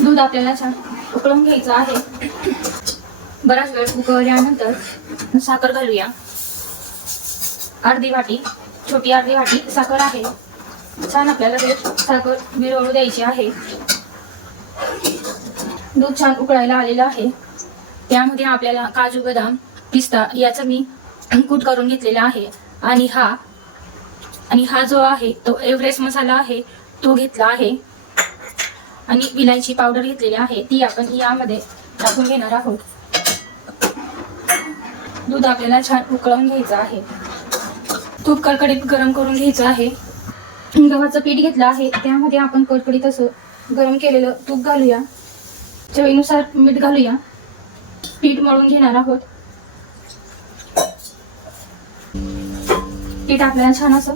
दूध आपल्याला छान उकळून घ्यायचं आहे. बराच वेळ उकळल्यानंतर साखर घालूया. अर्धी वाटी छोटी अर्धी वाटी साखर आहे. छान आपल्याला ते साखर विरवळू द्यायची आहे. दूध छान उकळायला आलेलं आहे. त्यामध्ये आपल्याला काजू बदाम पिस्ता याचं मी कूट करून घेतलेला आहे. आणि हा आणि हा जो आहे तो एव्हरेस्ट मसाला आहे तो घेतला आहे. आणि विलायची पावडर घेतलेली आहे ती आपण यामध्ये टाकून घेणार आहोत. दूध आपल्याला छान उकळून घ्यायचं आहे. तूप कडकडीत गरम करून घ्यायचं आहे. गव्हाचं पीठ घेतलं आहे त्यामध्ये आपण कडकडीत असं गरम केलेलं तूप घालूया. चवीनुसार मीठ घालूया. पीठ मळून घेणार आहोत. पीठ आपल्याला छान असं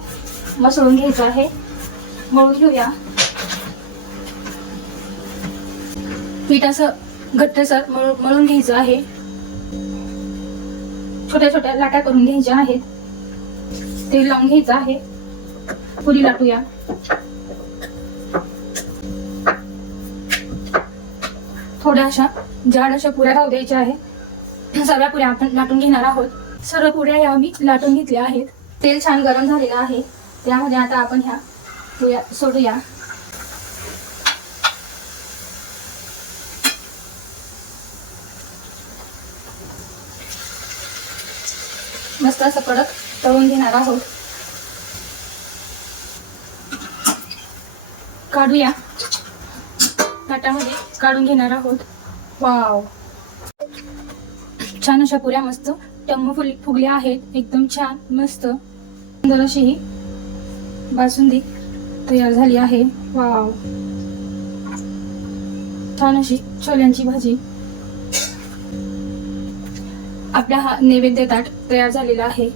मसळून घ्यायचं आहे. मळून घेऊया. पीठ असं घट्टसर मळून घ्यायचं आहे. छोट्या छोट्या लाट्या करून घ्यायच्या आहेत. तेल लावून घ्यायचं आहे. पुरी लाटूया. थोड्या अशा जाड अशा पुऱ्या राहू द्यायच्या आहेत. सगळ्या पुऱ्या आपण लाटून घेणार आहोत. सर्व पुऱ्या ह्या मी लाटून घेतल्या आहेत. तेल छान गरम झालेलं आहे. त्यामध्ये आता आपण ह्या पुऱ्या सोडूया. मस्त असं कडक तळून घेणार आहोत. काढूया. ताटामध्ये काढून घेणार आहोत. वाव. छान अशा पुऱ्या मस्त टम्म फुल फुगल्या आहेत. एकदम छान मस्त. सुंदर अशी ही बासुंदी तयार झाली आहे. वाव. छान अशी छोल्यांची भाजी. आपला हा नैवेद्य ताट तयार झालेला आहे.